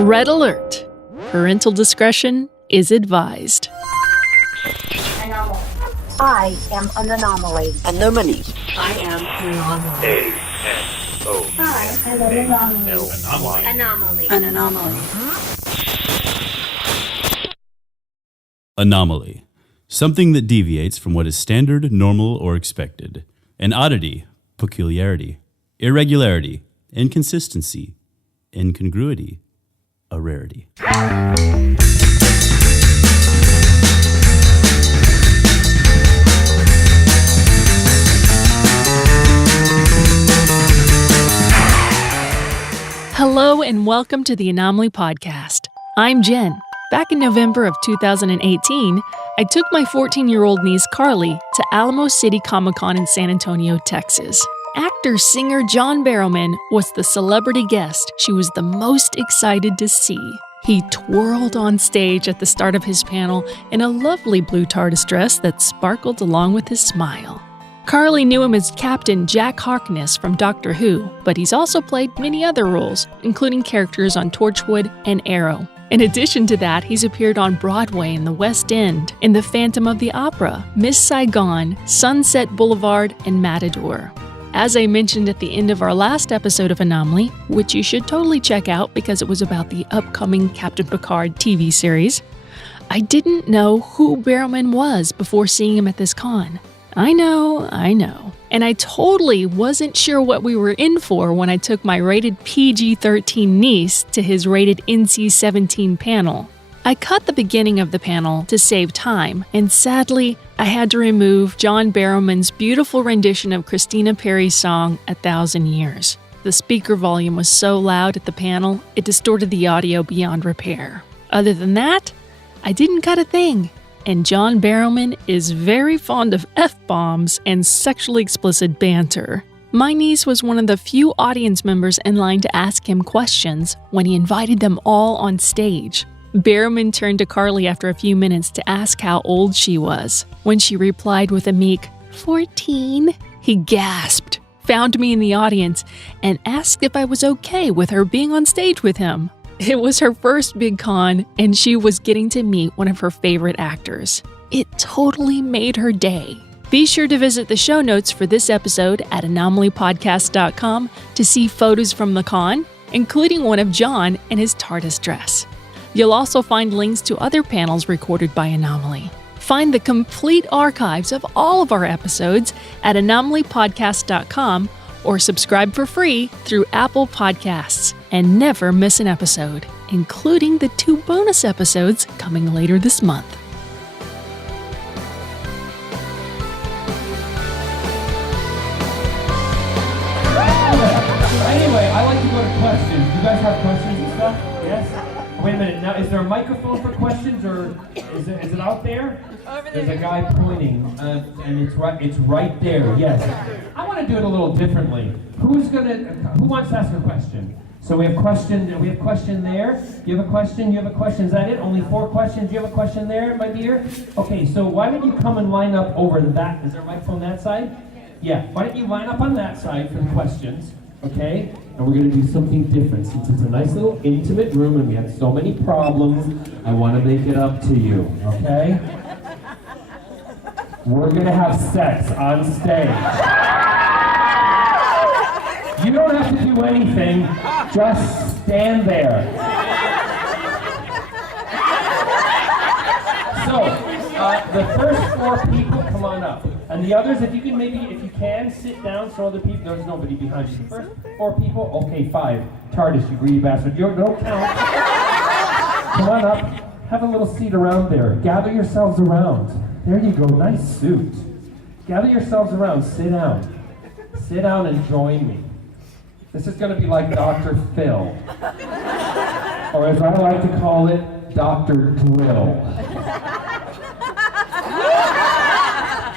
Red alert. Parental discretion is advised. Anomaly. I am an anomaly. Anomaly. I am an anomaly. I am an anomaly. Anomaly. An anomaly. Anomaly. Something that deviates from what is standard, normal, or expected. An oddity, peculiarity, irregularity, inconsistency, incongruity, a rarity. Hello and welcome to the Anomaly Podcast. I'm Jen. Back in November of 2018, I took my 14-year-old niece Carly to Alamo City Comic-Con in San Antonio, Texas. Actor-singer John Barrowman was the celebrity guest she was the most excited to see. He twirled on stage at the start of his panel in a lovely blue Tardis dress that sparkled along with his smile. Carly knew him as Captain Jack Harkness from Doctor Who, but he's also played many other roles, including characters on Torchwood and Arrow. In addition to that, he's appeared on Broadway in the West End, in The Phantom of the Opera, Miss Saigon, Sunset Boulevard, and Matador. As I mentioned at the end of our last episode of Anomaly, which you should totally check out because it was about the upcoming Captain Picard TV series, I didn't know who Barrowman was before seeing him at this con. I know. And I totally wasn't sure what we were in for when I took my rated PG-13 niece to his rated NC-17 panel. I cut the beginning of the panel to save time, and sadly, I had to remove John Barrowman's beautiful rendition of Christina Perri's song, 1,000 Years. The speaker volume was so loud at the panel, it distorted the audio beyond repair. Other than that, I didn't cut a thing. And John Barrowman is very fond of F-bombs and sexually explicit banter. My niece was one of the few audience members in line to ask him questions when he invited them all on stage. Barrowman turned to Carly after a few minutes to ask how old she was. When she replied with a meek, 14, he gasped, found me in the audience, and asked if I was okay with her being on stage with him. It was her first big con, and she was getting to meet one of her favorite actors. It totally made her day. Be sure to visit the show notes for this episode at anomalypodcast.com to see photos from the con, including one of John in his Tardis dress. You'll also find links to other panels recorded by Anomaly. Find the complete archives of all of our episodes at anomalypodcast.com or subscribe for free through Apple Podcasts and never miss an episode, including the 2 bonus episodes coming later this month. Anyway, I like to go to questions. You guys have questions and stuff? Yes? Wait a minute. Now, is there a microphone for questions, or is it out there? Over there. There's a guy pointing, and it's right there. Yes. I want to do it a little differently. Who wants to ask a question? So we have question there. You have a question? You have a question? Is that it? Only 4 questions? You have a question there, my dear? Okay, so why don't you come and line up over that? Is there a microphone that side? Yeah. Why don't you line up on that side for the questions? Okay? And we're going to do something different. Since it's a nice little intimate room and we have so many problems, I want to make it up to you. Okay? We're going to have sex on stage. You don't have to do anything, just stand there. So, the first 4 people, come on up. And the others, if you can, sit down so other people, there's nobody behind you. The first 4 people, okay, 5. Tardis, you greedy bastard. You don't count. Come on up, have a little seat around there. Gather yourselves around. There you go, nice suit. Gather yourselves around, sit down. Sit down and join me. This is going to be like Dr. Phil, or as I like to call it, Dr. Twirl.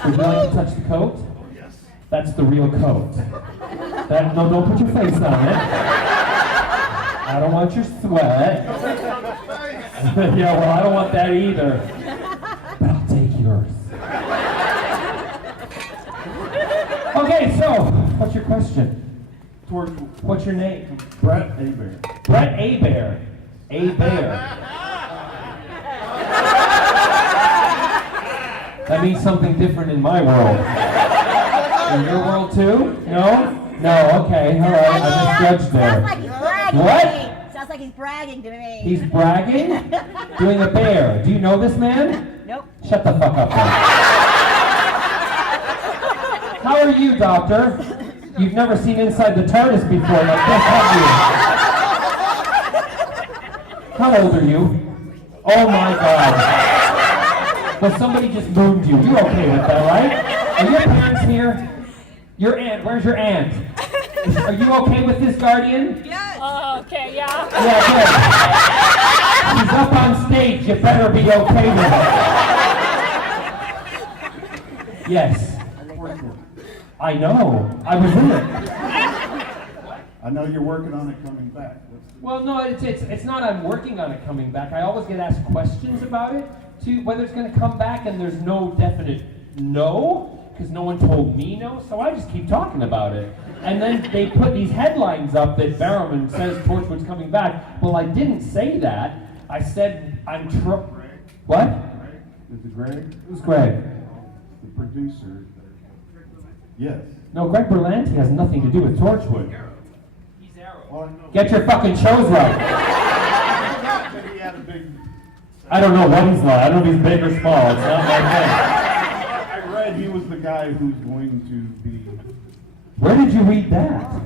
Would you like to touch the coat? Yes. That's the real coat. No, don't put your face on it. I don't want your sweat. Yeah, well, I don't want that either. But I'll take yours. Okay, so, what's your question? What's your name? Brett Abear. Brett Abear. A bear. That means something different in my world. In your world too? No? No, okay, alright, I misjudged there. Sounds like he's bragging What? to me. Sounds like he's bragging to me. He's bragging? Doing a bear. Do you know this man? Nope. Shut the fuck up then. How are you, doctor? You've never seen inside the Tardis before like this, have you? How old are you? Oh my god. Well, somebody just mooned you. You're okay with that, right? Are your parents here? Your aunt, where's your aunt? Are you okay with this, guardian? Yes. Oh, okay, yeah. Yeah, good. She's up on stage. You better be okay with it. Yes. I know. I was in it. I know you're working on it coming back. Well, no, it's not I'm working on it coming back. I always get asked questions about it, too, whether it's going to come back, and there's no definite no, because no one told me no, so I just keep talking about it. And then they put these headlines up that Barrowman says Torchwood's coming back. Well, I didn't say that. I said What? Is it Greg? Who's Greg? The producer. Yes. No, Greg Berlanti has nothing to do with Torchwood. Oh, I know. Get your fucking shows right. That he had a big. I don't know what he's like. I don't know if he's big or small. It's not my thing. I read he was the guy who's going to be. Where did you read that?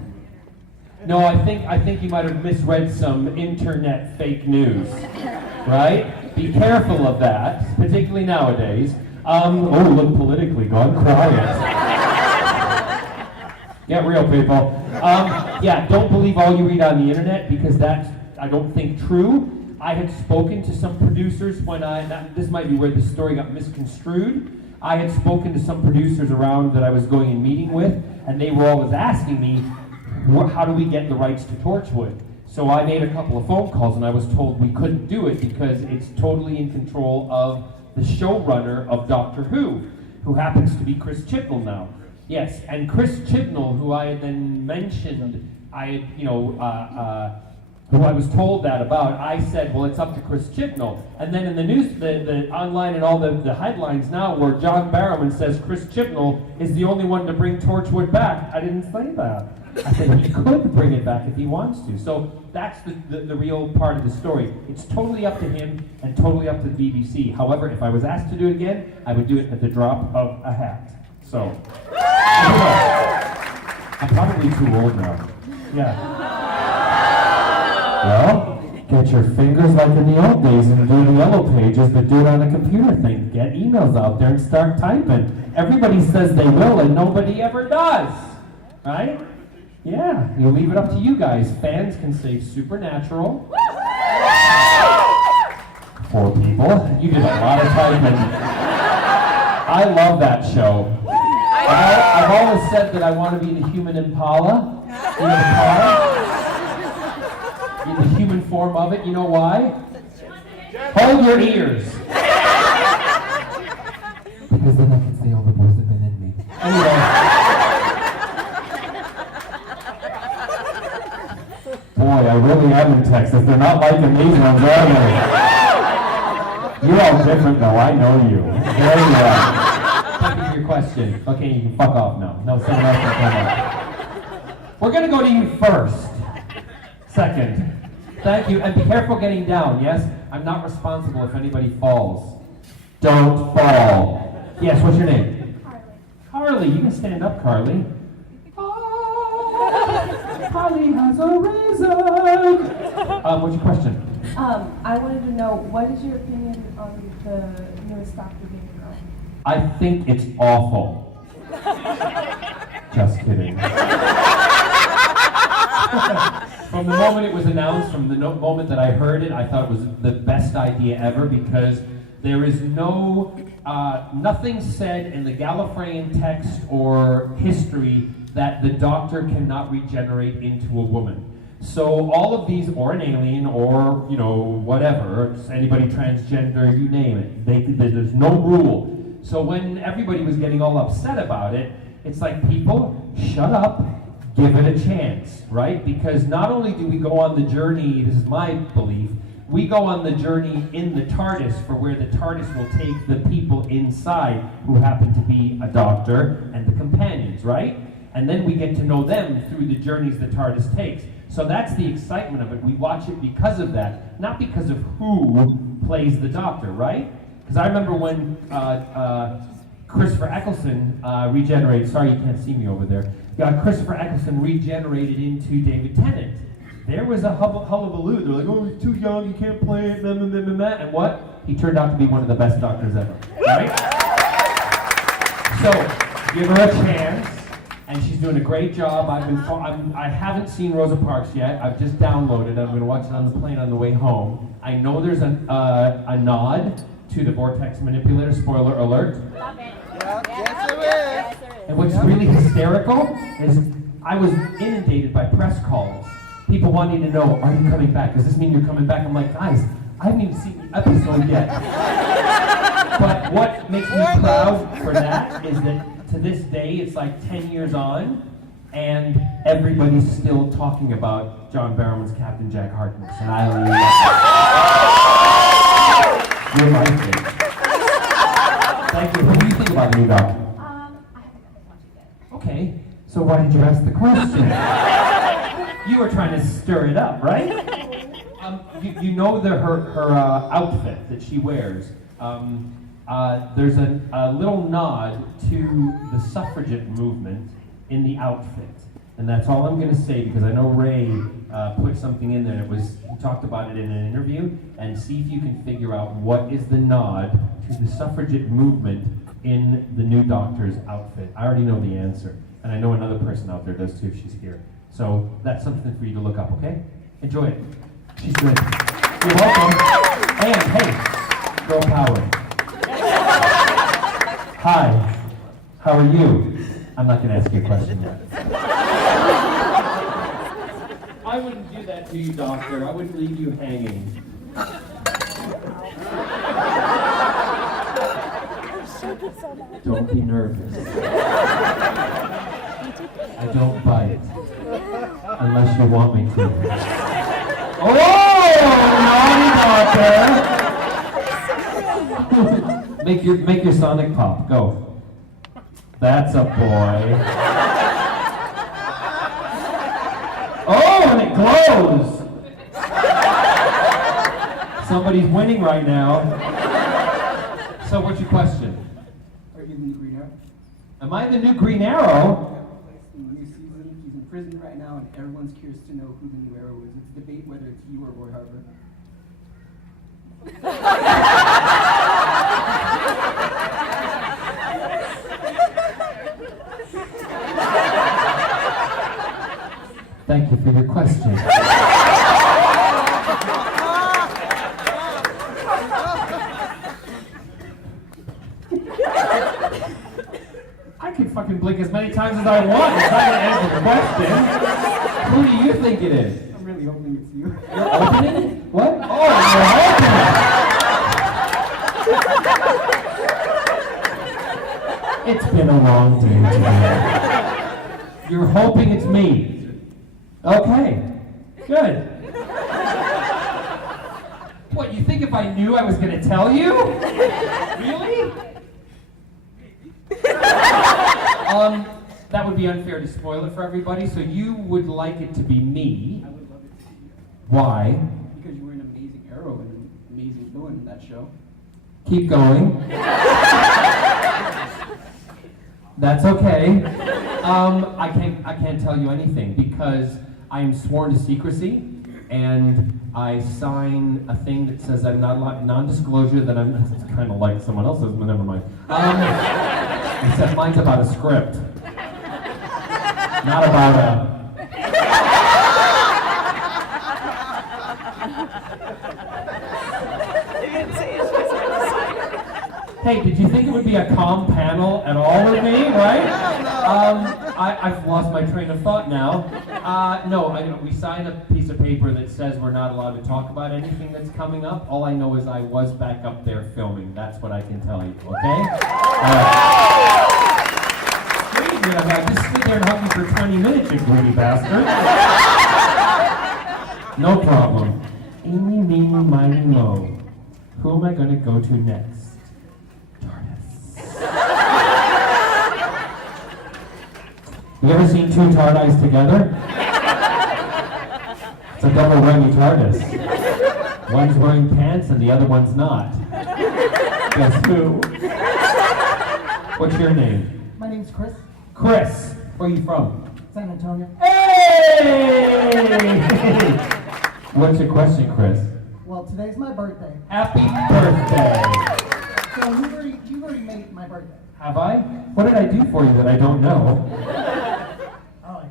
No, I think you might have misread some internet fake news. Right? Be careful of that, particularly nowadays. Look, politically, God, quiet. Get real, people. Yeah, don't believe all you read on the internet, because that's, I don't think, true. I had spoken to some producers when this might be where the story got misconstrued. I had spoken to some producers around that I was going and meeting with, and they were always asking me, how do we get the rights to Torchwood? So I made a couple of phone calls, and I was told we couldn't do it because it's totally in control of the showrunner of Doctor Who happens to be Chris Chibnall now. Yes, and Chris Chibnall, who I had then mentioned, who I was told that about, I said, well, it's up to Chris Chibnall. And then in the news, the online and all the headlines now where John Barrowman says Chris Chibnall is the only one to bring Torchwood back. I didn't say that. I said he could bring it back if he wants to. So that's the real part of the story. It's totally up to him and totally up to the BBC. However, if I was asked to do it again, I would do it at the drop of a hat. So, I'm probably too old now. Yeah. Well, get your fingers like in the old days and do the yellow pages, but do it on a computer thing. Get emails out there and start typing. Everybody says they will and nobody ever does. Right? Yeah, you leave it up to you guys. Fans can say Supernatural. 4 people. You did a lot of typing. I love that show. I've always said that I want to be the human Impala in a car. In the human form of it. You know why? Hold your ears. Because then I can say all the boys have been in me. Anyway. Boy, I really am in Texas. They're not liking these ones, are they? You're all different, though. I know you. Very well. Thank you for your question. Okay, you can fuck off now. No, someone else can come up. We're going to go to you first. Second. Thank you. And be careful getting down, yes? I'm not responsible if anybody falls. Don't fall. Yes, what's your name? Carly. You can stand up, Carly. Carly has arisen. What's your question? I wanted to know, what is your opinion on the newest Doctor being a girl? I think it's awful. Just kidding. From the moment it was announced, from the moment that I heard it, I thought it was the best idea ever, because there is nothing said in the Gallifreyan text or history that the Doctor cannot regenerate into a woman. So all of these, or an alien, or, whatever, anybody transgender, you name it, there's no rule. So when everybody was getting all upset about it, it's like, people, shut up, give it a chance, right? Because not only do we go on the journey, this is my belief, We go on the journey in the Tardis for where the Tardis will take the people inside who happen to be a doctor and the companions, right? And then we get to know them through the journeys the TARDIS takes. So that's the excitement of it. We watch it because of that, not because of who plays the Doctor, right? Because I remember when Christopher Eccleston regenerated, sorry you can't see me over there, Christopher Eccleston regenerated into David Tennant. There was a hullabaloo. They're like, oh, he's too young, he can't play it, blah, blah, blah, blah, blah. And what? He turned out to be one of the best Doctors ever, right? So, give her a chance, and she's doing a great job. I haven't seen Rosa Parks yet. I've just downloaded it. I'm going to watch it on the plane on the way home. I know there's a nod to the Vortex Manipulator, spoiler alert. Love it. Yes, there is. And what's really hysterical is I was inundated by press calls. People wanting to know, are you coming back? Does this mean you're coming back? I'm like, guys, I haven't even seen the episode yet. But what makes me proud for that is that to this day, it's like 10 years on, and everybody's still talking about John Barrowman's Captain Jack Harkness, and I love it. You're my favorite. Thank you. What do you think about the new Doctor? I haven't watched it yet. Okay, so why did you ask the question? You were trying to stir it up, right? You know her outfit that she wears. There's a little nod to the suffragette movement in the outfit. And that's all I'm going to say, because I know Ray put something in there. He talked about it in an interview, and see if you can figure out what is the nod to the suffragette movement in the new Doctor's outfit. I already know the answer, and I know another person out there does too if she's here. So that's something for you to look up, okay? Enjoy it. She's good. You're welcome. And hey, girl power. Hi, how are you? I'm not gonna ask you a question yet. I wouldn't do that to you, Doctor. I wouldn't leave you hanging. Don't be nervous. I don't bite. Unless you want me to. Oh, naughty Doctor! make your sonic pop. Go. That's a boy. Oh, and it glows! Somebody's winning right now. So what's your question? Are you the new Green Arrow? Am I the new Green Arrow? In the new season, he's in prison right now, and everyone's curious to know who the new Arrow is. It's a debate whether it's you or Roy Harper. Thank you for your question. I can fucking blink as many times as I want. It's not gonna answer the question. Who do you think it is? I'm really hoping it's you. You're opening it? What? Oh, you're opening it. It's been a long day today. You're hoping it's me. Okay, good. What, you think if I knew I was going to tell you? Really? That would be unfair to spoil it for everybody, so you would like it to be me. I would love it to be you. Why? Because you were an amazing Arrow and an amazing villain in that show. Keep going. That's okay. I can't tell you anything because I am sworn to secrecy, and I sign a thing that says I'm not allowed, non-disclosure, that I'm, it's kind of like someone else's, but never mind. Except mine's about a script, not about a... Hey, did you think it would be a calm panel at all with me, right? I've lost my train of thought now. No, we signed a piece of paper that says we're not allowed to talk about anything that's coming up. All I know is I was back up there filming. That's what I can tell you, okay? I just stood there and hugged you for 20 minutes, you greedy bastard. No problem. Eeny, meeny, miny, mo. Who am I going to go to next? Tardis. You ever seen two Tardis together? It's a double whammy Tardis. One's wearing pants and the other one's not. Guess who? What's your name? My name's Chris, Chris. Where are you from? San Antonio. Hey! What's your question, Chris? Well, today's my birthday. Happy birthday! So you've already made my birthday. Have I? What did I do for you that I don't know? Oh,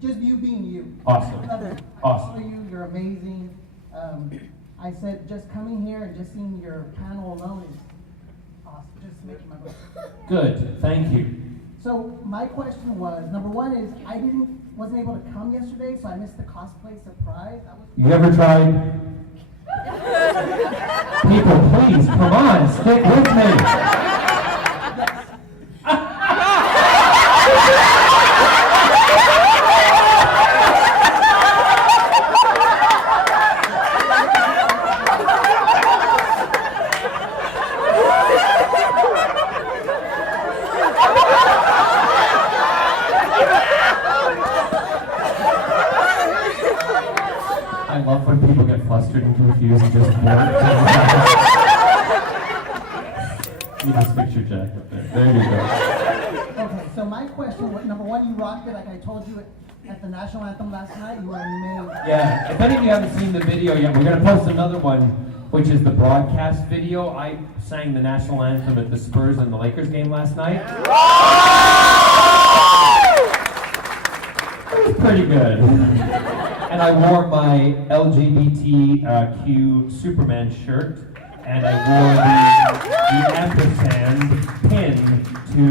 just you being you. Awesome. Awesome. You're amazing. I said just coming here and just seeing your panel alone is awesome. Just making my birthday. Good. Thank you. So my question was, number one is I wasn't able to come yesterday, so I missed the cosplay surprise. You ever tried? People, please, come on, stick with me. I love when people get flustered and confused and just You just fix your jacket there. There you go. Okay, so my question was, number one, you rocked it like I told you at the national anthem last night. You were amazing. Yeah, if any of you haven't seen the video yet, we're going to post another one, which is the broadcast video. I sang the national anthem at the Spurs and the Lakers game last night. It was pretty good. And I wore my LGBTQ Superman shirt, and I wore the ampersand pin to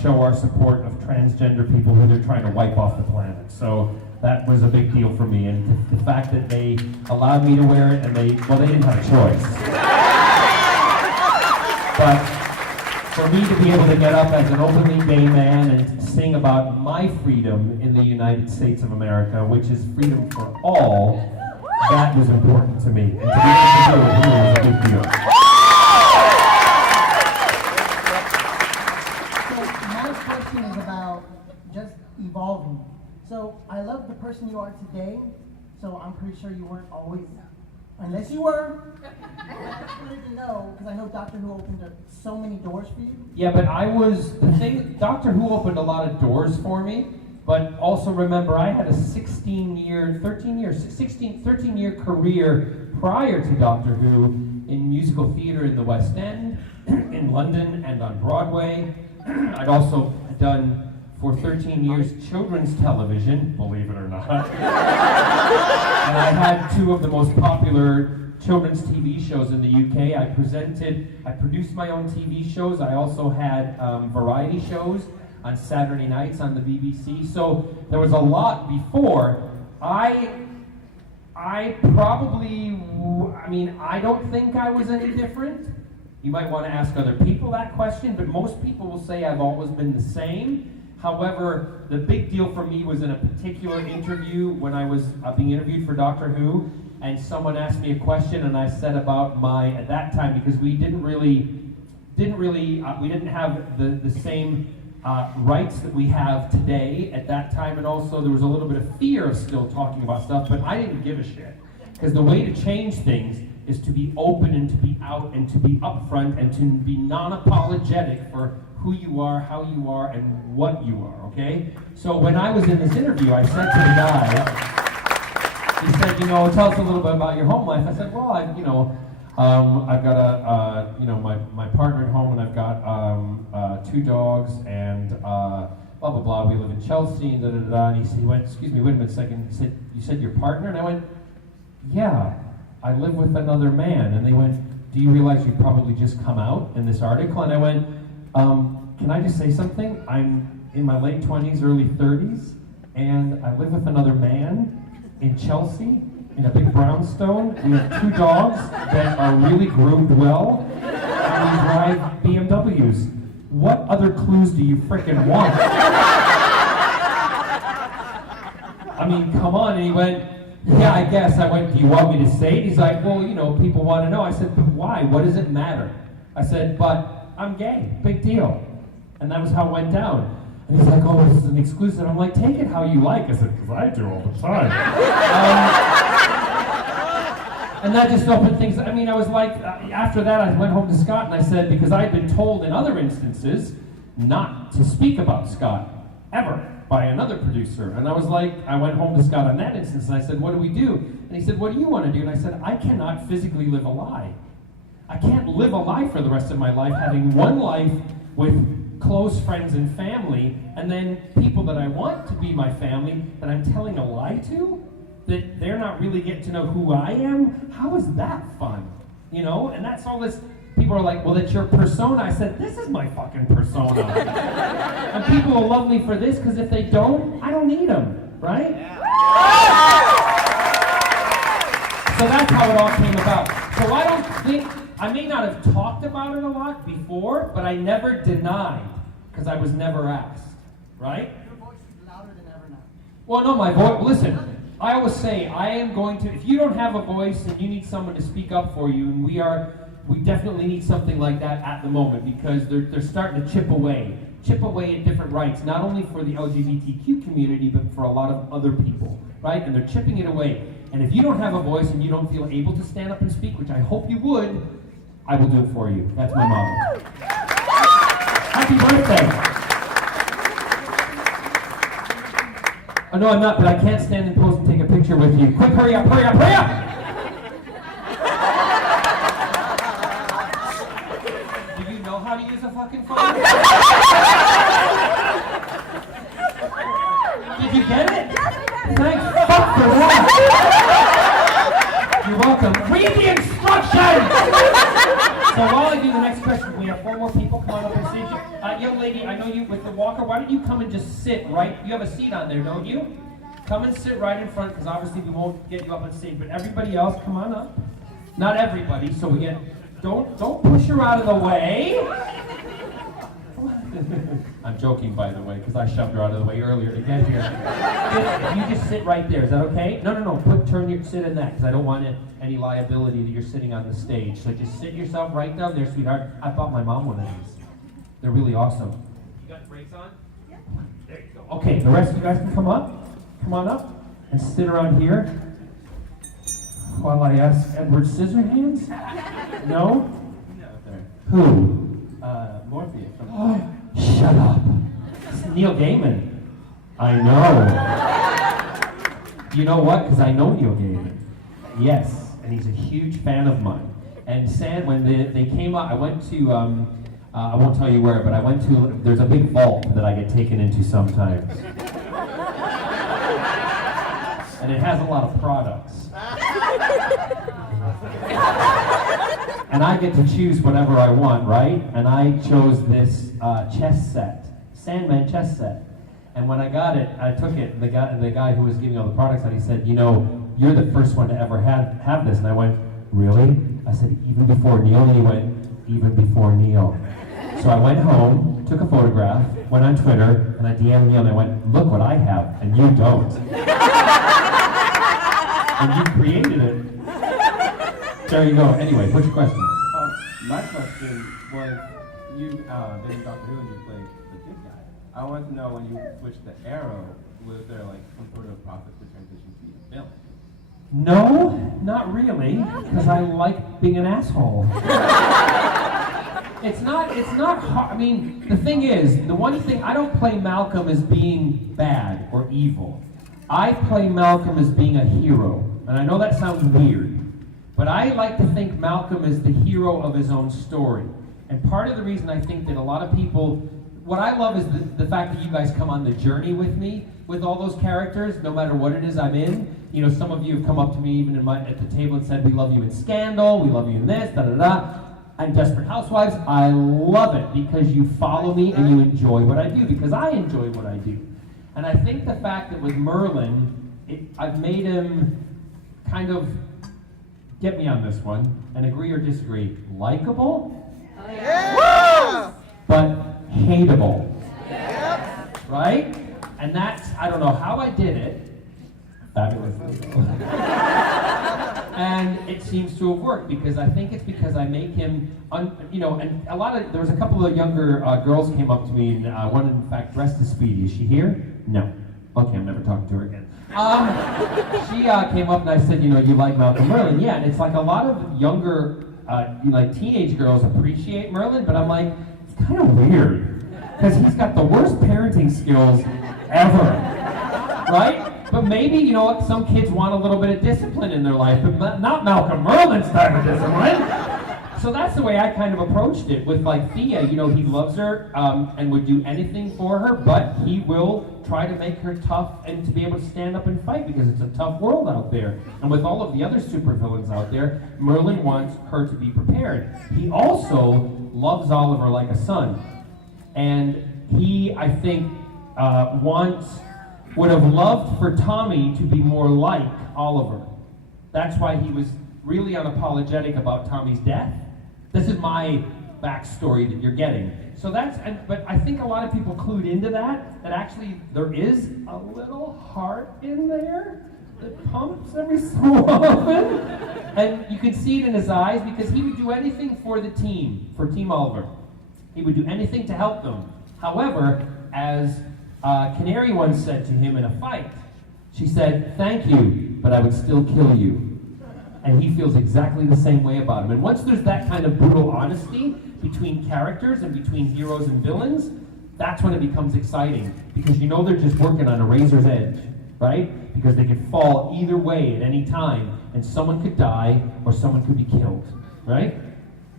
show our support of transgender people who they're trying to wipe off the planet. So that was a big deal for me, and the fact that they allowed me to wear it, and they didn't have a choice. But for me to be able to get up as an openly gay man and sing about my freedom in the United States of America, which is freedom for all, that was important to me. And to be able to do it here was a big deal. So my question is about just evolving. So I love the person you are today, so I'm pretty sure you weren't always, unless you were. I just wanted to know, because I know Doctor Who opened up so many doors for you. Yeah, but Doctor Who opened a lot of doors for me, but also remember I had a 13-year career prior to Doctor Who in musical theater in the West End, in London, and on Broadway. I'd also done for 13 years children's television, believe it or not. And I had two of the most popular children's TV shows in the UK. I produced my own TV shows. I also had variety shows on Saturday nights on the BBC. So there was a lot before. I don't think I was any different. You might want to ask other people that question, but most people will say I've always been the same. However, the big deal for me was in a particular interview when I was being interviewed for Doctor Who, and someone asked me a question, and I said about at that time, because we didn't have the same rights that we have today at that time, and also there was a little bit of fear of still talking about stuff, but I didn't give a shit. Because the way to change things is to be open and to be out and to be upfront and to be non-apologetic for who you are, how you are, and what you are, okay? So when I was in this interview, I said to the guy, he said, tell us a little bit about your home life. I said, well, I've got my partner at home, and I've got 2 dogs, and blah, blah, blah. We live in Chelsea, and da-da-da-da. And he went, excuse me, wait a minute a second. He said, you said your partner? And I went, yeah, I live with another man. And they went, do you realize you probably just come out in this article? And I went, can I just say something? I'm in my late 20s, early 30s, and I live with another man in Chelsea, in a big brownstone. We have 2 dogs that are really groomed well, and we drive BMWs. What other clues do you frickin' want? I mean, come on. And he went, Yeah, I guess. I went, do you want me to say it? He's like, well, you know, people want to know. I said, but why? What does it matter? I said, but I'm gay. Big deal. And that was how it went down. And he's like, oh, this is an exclusive. I'm like, take it how you like. I said, because I do all the time. And that just opened things. I mean, I was like, after that, I went home to Scott and I said, because I'd been told in other instances not to speak about Scott, ever, by another producer. And I was like, I went home to Scott on that instance and I said, what do we do? And he said, what do you want to do? And I said, I cannot physically live a lie. I can't live a lie for the rest of my life, having one life with close friends and family, and then people that I want to be my family that I'm telling a lie to, that they're not really getting to know who I am. How is that fun? You know, and that's all this, people are like, well, that's your persona. I said, this is my fucking persona. And people will love me for this, because if they don't, I don't need them, right? So that's how it all came about. So I don't think, I may not have talked about it a lot before, but I never denied, because I was never asked, right? Your voice is louder than ever now. Well, no, my voice, listen, I always say, I am going to, if you don't have a voice and you need someone to speak up for you, and we definitely need something like that at the moment, because they're starting to chip away at different rights, not only for the LGBTQ community, but for a lot of other people, right? And they're chipping it away. And if you don't have a voice and you don't feel able to stand up and speak, which I hope you would, I will do it for you. That's my motto. Happy birthday. Oh, no, I'm not, but I can't stand and pose and take a picture with you. Quick, hurry up, hurry up, hurry up! Do you know how to use a fucking phone? Did you get it? Thanks, fuck for that. You're welcome. Read the instructions! So while I do the next question, we have 4 more people come on up and stage. Young lady, I know you with the walker. Why don't you come and just sit right? You have a seat on there, don't you? Come and sit right in front, because obviously we won't get you up on stage. But everybody else, come on up. Not everybody, so we get. Don't push her out of the way. I'm joking, by the way, because I shoved her out of the way earlier to get here. You just sit right there. Is that okay? No. Sit in that, because I don't want any liability that you're sitting on the stage. So just sit yourself right down there, sweetheart. I bought my mom one of these. They're really awesome. You got the brakes on? Yeah. There you go. Okay, the rest of you guys can come up. Come on up and sit around here while I ask Edward Scissorhands. No? No, there. Who? Morpheus. Oh, shut up. It's Neil Gaiman. I know. You know what? Because I know Neil Gaiman. Yes, and he's a huge fan of mine. And when they came out, I went to, I won't tell you where, but I went to, there's a big vault that I get taken into sometimes. And it has a lot of products. And I get to choose whatever I want, right? And I chose this chess set, Sandman chess set. And when I got it, I took it, and the guy who was giving all the products out, he said, you know, you're the first one to ever have this. And I went, really? I said, even before Neil? And he went, even before Neil. So I went home, took a photograph, went on Twitter, and I DM'd Neil, and I went, look what I have, and you don't. And you created it. There you go. Anyway, what's your question? My question was, you been in Doctor Who and you played the good guy. I want to know, when you switched to Arrow, was there like some sort of process to transition to the film? No, not really, because I like being an asshole. It's not hard. I mean, the thing is, the one thing, I don't play Malcolm as being bad or evil. I play Malcolm as being a hero. And I know that sounds weird, but I like to think Malcolm is the hero of his own story. And part of the reason I think that a lot of people, what I love is the fact that you guys come on the journey with me, with all those characters, no matter what it is I'm in. You know, some of you have come up to me even at the table and said, we love you in Scandal, we love you in this, da-da-da. I'm Desperate Housewives. I love it because you follow me and you enjoy what I do, because I enjoy what I do. And I think the fact that with Merlin, I've made him kind of, get me on this one, and agree or disagree, likable, but hateable, right? And that's, I don't know how I did it. Fabulous. And it seems to have worked because I think it's because I make him, and there was a couple of younger girls came up to me, and one in fact dressed as Speedy. Is she here? No. Okay, I'm never talking to her again. She came up and I said, you like Malcolm Merlyn? Yeah, and it's like a lot of younger, teenage girls appreciate Merlyn, but I'm like, it's kind of weird because he's got the worst parenting skills ever, right? But maybe, some kids want a little bit of discipline in their life, but not Malcolm Merlyn's type of discipline. So that's the way I kind of approached it with Thea. He loves her and would do anything for her, but he will try to make her tough and to be able to stand up and fight because it's a tough world out there. And with all of the other supervillains out there, Merlyn wants her to be prepared. He also loves Oliver like a son. And he, I think, would have loved for Tommy to be more like Oliver. That's why he was really unapologetic about Tommy's death. This is my backstory that you're getting. So but I think a lot of people clued into that actually there is a little heart in there that pumps every so often. And you can see it in his eyes because he would do anything for the team, for Team Oliver. He would do anything to help them. However, as Canary once said to him in a fight, she said, "Thank you, but I would still kill you." And he feels exactly the same way about him. And once there's that kind of brutal honesty between characters and between heroes and villains, that's when it becomes exciting. Because they're just working on a razor's edge, right? Because they could fall either way at any time, and someone could die or someone could be killed, right?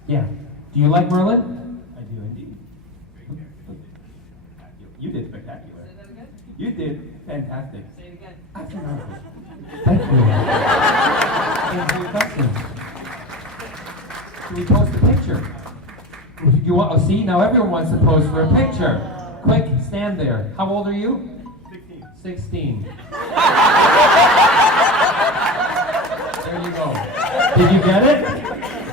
Yeah. Do you like Merlyn? I do indeed. You did spectacular. You did fantastic. Say it again. Astronomical. Thank you. Thank you for your questions. Can we post a picture? You want? Oh, see, now everyone wants to pose for a picture. Quick, stand there. How old are you? 16. There you go. Did you get it?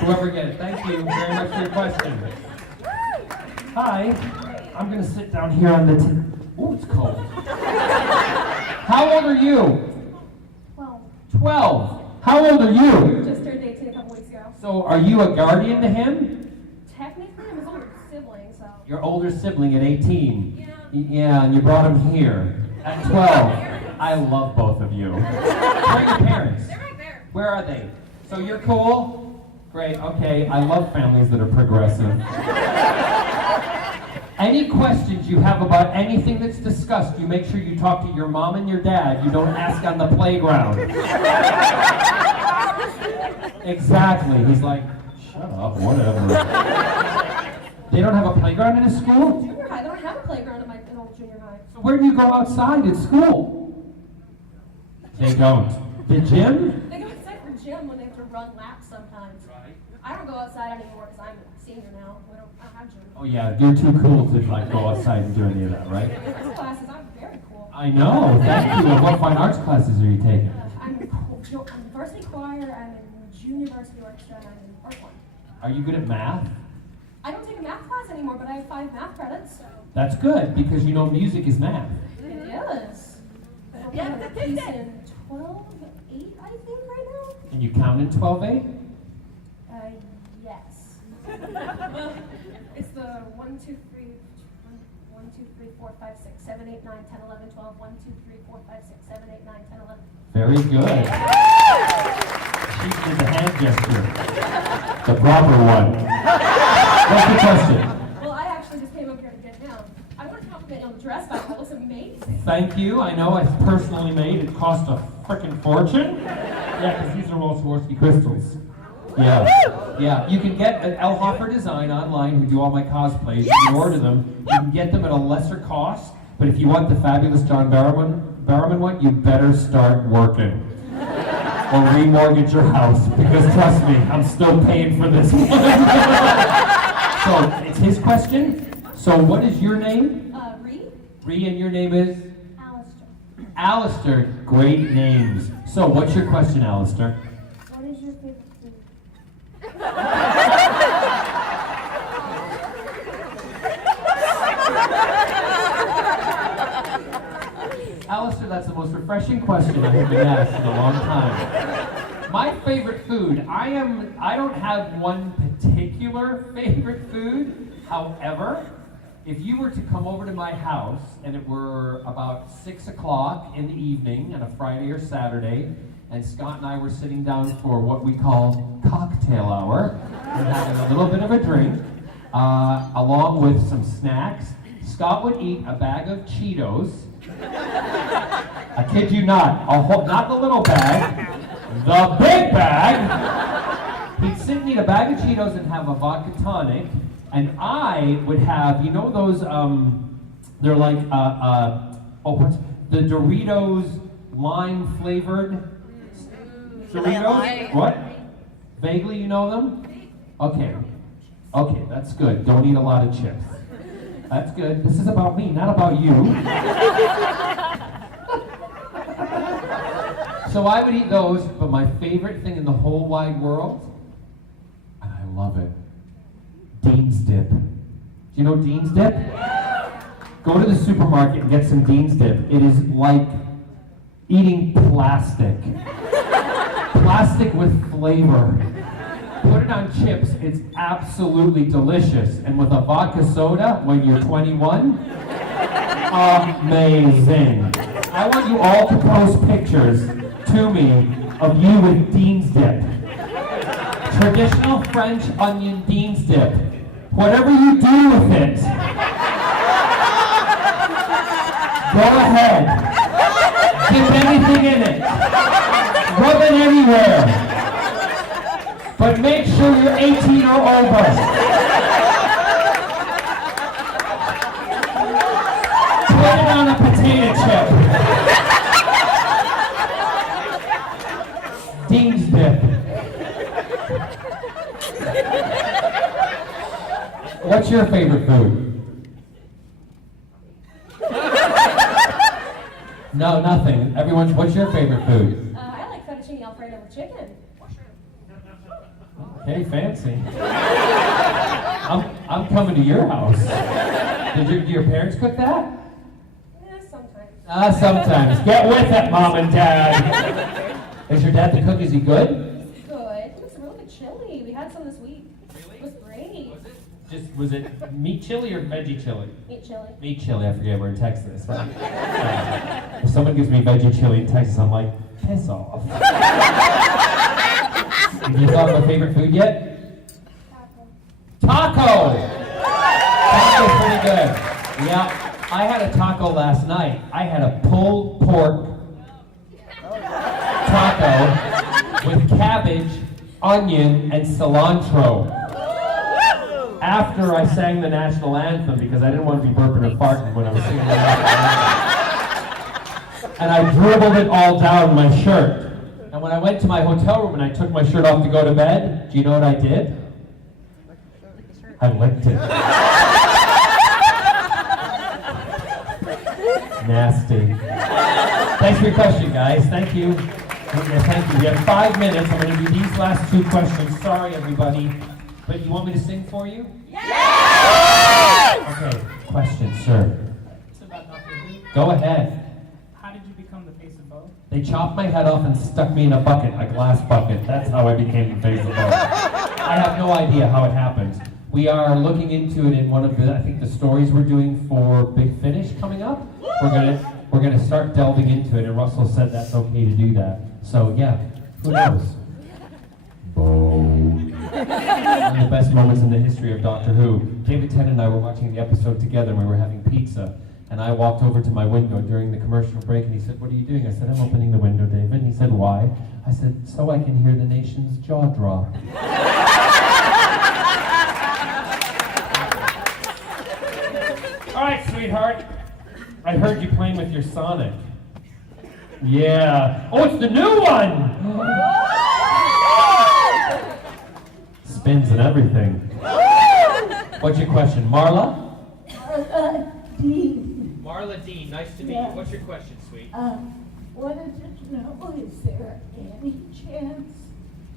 Whoever get it. Thank you very much for your question. Hi. I'm going to sit down here on the oh, it's cold. How old are you? 12. How old are you? Just turned 18 a couple weeks ago. So are you a guardian to him? Technically, I'm his older sibling, so. Your older sibling at 18. Yeah. Yeah, and you brought him here at 12. I love both of you. Where are your parents? They're right there. Where are they? So you're cool? Great, okay. I love families that are progressive. Any questions you have about anything that's discussed, you make sure you talk to your mom and your dad. You don't ask on the playground. Exactly. He's like, shut up, whatever. They don't have a playground in his school? Junior high. They don't have a playground in old junior high. So where do you go outside at school? They don't. The gym? They go outside for gym when they have to run laps sometimes. I don't go outside anymore because I'm a senior now. I don't have gym. Oh yeah, you're too cool to go outside and do any of that, right? Arts classes, I'm very cool. I know, thank you. What fine arts classes are you taking? I'm varsity choir, I'm in junior varsity orchestra, and I'm in art one. Are you good at math? I don't take a math class anymore, but I have 5 math credits. So. That's good, because music is math. It is. I'm at a piece in 12/8, I think, right now. Can you count in 12/8? Yes. It's the 1, 2, 3, 4, 5, 6, 7, 8, 9, 10, 11, 12, 1, 2, 3, 4, 5, 6, 7, 8, 9, 10, 11. Very good. She did the hand gesture. The proper one. What's the question? Well, I actually just came up here to get down. I want to compliment you on the dress, but it looks amazing. Thank you. I know it's personally made. It cost a freaking fortune. Yeah, because these are all Swarovski crystals. Yeah. Yeah. You can get an El Hoffer design online who do all my cosplays. You can order them. You can get them at a lesser cost. But if you want the fabulous John Barrowman one, you better start working. Or remortgage your house. Because trust me, I'm still paying for this one. So it's his question. So what is your name? Ree? Ree, and your name is? Alistair. Alistair. Great names. So what's your question, Alistair? What is your favorite food? Alistair, that's the most most refreshing question I have been asked in a long time. My favorite food, I don't have one particular favorite food. However, if you were to come over to my house and it were about 6 o'clock in the evening on a Friday or Saturday, and Scott and I were sitting down for what we call cocktail hour, and having a little bit of a drink, along with some snacks, Scott would eat a bag of Cheetos. I kid you not, not the little bag, the big bag. He'd sit and eat a bag of Cheetos and have a vodka tonic, and I would have, you know those, they're like, the Doritos lime flavored Doritos? What? Vaguely, you know them? Okay, that's good. Don't eat a lot of chips. That's good. This is about me, not about you. So I would eat those, but my favorite thing in the whole wide world, and I love it, Dean's Dip. Do you know Dean's Dip? Go to the supermarket and get some Dean's Dip. It is like eating plastic. Plastic with flavor. Put it on chips, it's absolutely delicious. And with a vodka soda when you're 21, amazing. I want you all to post pictures to me of you with Dean's Dip. Traditional French onion Dean's Dip. Whatever you do with it, go ahead. Dip anything in it. Rub it everywhere. But make sure you're 18 or over. Put it on a potato chip. Dean's Dip. What's your favorite food? No, nothing. Everyone's, what's your favorite food? I like fettuccine alfredo with chicken. Hey, fancy. I'm coming to your house. Do your parents cook that? Yeah, sometimes. Sometimes. Get with it, Mom and Dad. Is your dad the cook? Is he good? It's good. It's a little bit chilly. We had some this week. Really? It was great. Was it meat chili or veggie chili? Meat chili. Meat chili, I forget, we're in Texas. If someone gives me veggie chili in Texas, I'm like, piss off. Have you thought of a favorite food yet? Taco! Taco's pretty good. Yeah, I had a taco last night. I had a pulled pork taco with cabbage, onion, and cilantro. After I sang the national anthem, because I didn't want to be burping or farting when I was singing the national anthem. And I dribbled it all down my shirt. And when I went to my hotel room and I took my shirt off to go to bed, do you know what I did? I licked it. Nasty. Thanks for your question, guys. Thank you. Okay, thank you. We have 5 minutes. I'm going to do these last 2 questions. Sorry, everybody. But you want me to sing for you? Yeah! Okay, question, sir. It's about Dr. Who. Go ahead. How did you become the face of Bo? They chopped my head off and stuck me in a bucket, a glass bucket. That's how I became the face of Bo. I have no idea how it happened. We are looking into it in one of the, I think, the stories we're doing for Big Finish coming up. We're gonna start delving into it, and Russell said that's okay to do that. So yeah, who knows? Bo. One of the best moments in the history of Doctor Who. David Tennant and I were watching the episode together, and we were having pizza. And I walked over to my window during the commercial break, and he said, "What are you doing?" I said, "I'm opening the window, David." And he said, "Why?" I said, "So I can hear the nation's jaw drop." All right, sweetheart. I heard you playing with your Sonic. Yeah. Oh, it's the new one! Spins and everything. What's your question, Marla? Dean, Marla Dean, nice to meet you. What's your question, sweet? wanted to know, is there any chance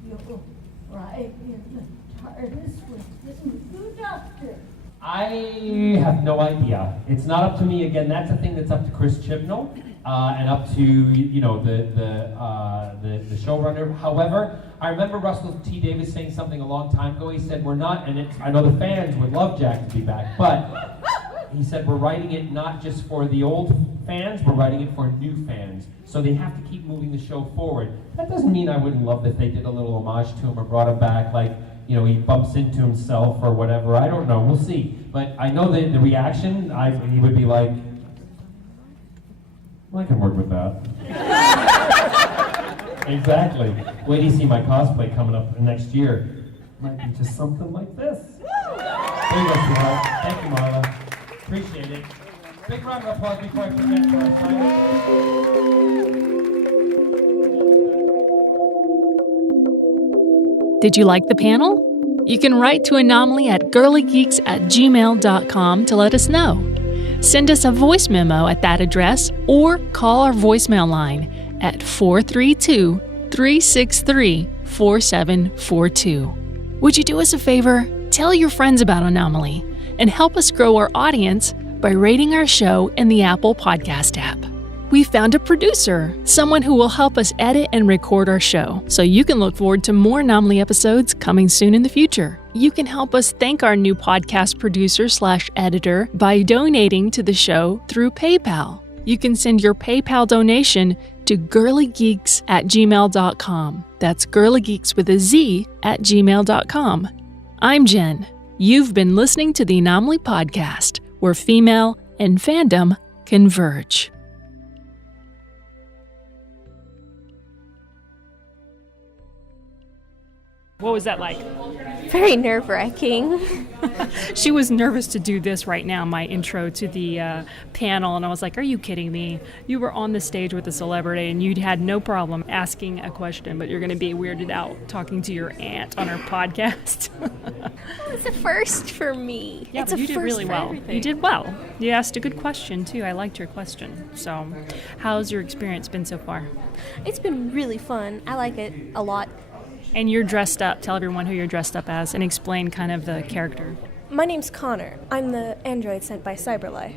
you'll ride in the Tardis with the new doctor? I have no idea. It's not up to me. Again, that's a thing that's up to Chris Chibnall. and up to the showrunner. However, I remember Russell T. Davis saying something a long time ago. He said, "We're not," and I know the fans would love Jack to be back, but he said we're writing it not just for the old fans, we're writing it for new fans. So they have to keep moving the show forward. That doesn't mean I wouldn't love that they did a little homage to him or brought him back, like, he bumps into himself or whatever. I don't know. We'll see. But I know that the reaction, he would be like, well, I can work with that. Exactly. Wait till you see my cosplay coming up next year. Might be just something like this. There you go, sweetheart. Thank you, Marla. Appreciate it. Big round of applause before I forget for our side. Did you like the panel? You can write to Anomaly at girlygeeks@gmail.com to let us know. Send us a voice memo at that address or call our voicemail line at 432-363-4742. Would you do us a favor? Tell your friends about Anomaly and help us grow our audience by rating our show in the Apple Podcast app. We found a producer, someone who will help us edit and record our show, so you can look forward to more Anomaly episodes coming soon in the future. You can help us thank our new podcast producer/editor by donating to the show through PayPal. You can send your PayPal donation to girlygeeks@gmail.com. That's girlygeeks with a Z @gmail.com. I'm Jen. You've been listening to the Anomaly Podcast, where female and fandom converge. What was that like? Very nerve-wracking. She was nervous to do this right now, my intro to the panel, and I was like, are you kidding me? You were on the stage with a celebrity and you'd had no problem asking a question, but you're going to be weirded out talking to your aunt on her podcast. It's a first for me. Yeah, it's but a you did first really for well. everything. You did well. You asked a good question, too. I liked your question. So, how's your experience been so far? It's been really fun. I like it a lot. And you're dressed up. Tell everyone who you're dressed up as and explain kind of the character. My name's Connor. I'm the android sent by CyberLife.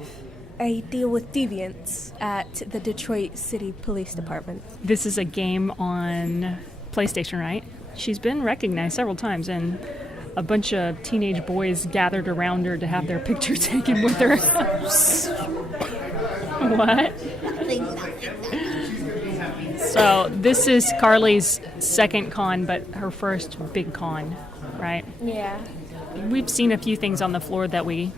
I deal with deviants at the Detroit City Police Department. This is a game on PlayStation, right? She's been recognized several times, and a bunch of teenage boys gathered around her to have their picture taken with her. What? So this is Carly's second con, but her first big con, right? Yeah. We've seen a few things on the floor that we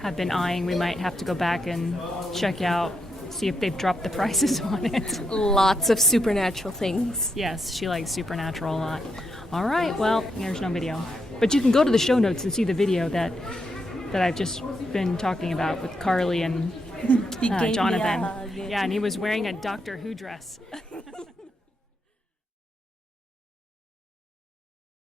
have been eyeing. We might have to go back and check out, see if they've dropped the prices on it. Lots of supernatural things. Yes, she likes supernatural a lot. All right, well, there's no video. But you can go to the show notes and see the video that I've just been talking about with Carly and He gave me a Jonathan. hug. Yeah, and he was wearing a Doctor Who dress.